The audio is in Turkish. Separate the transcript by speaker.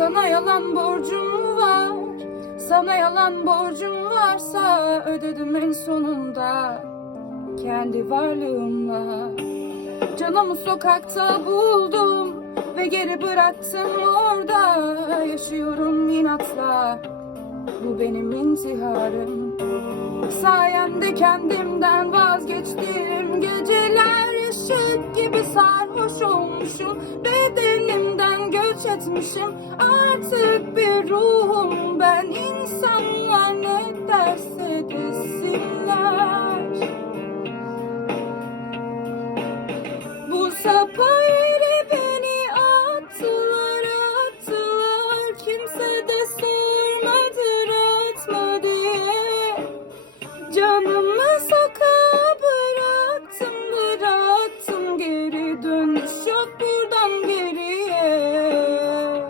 Speaker 1: Sana yalan borcum var. Sana yalan borcum varsa Ödedim en sonunda. Kendi varlığımla Canımı sokakta buldum Ve geri bıraktım orada. Yaşıyorum inatla. Bu benim intiharım. Sayende kendimden vazgeçtim. Geceler ışık gibi sarhoş olmuşum. Göç etmişim. Artık bir ruhum ben. İnsanlar ne derse desinler. Bu sapa yere beni attılar attılar kimse de sormadı atma diye. Canımı sokağa bıraktım bıraktım. Geri dönüş yok bir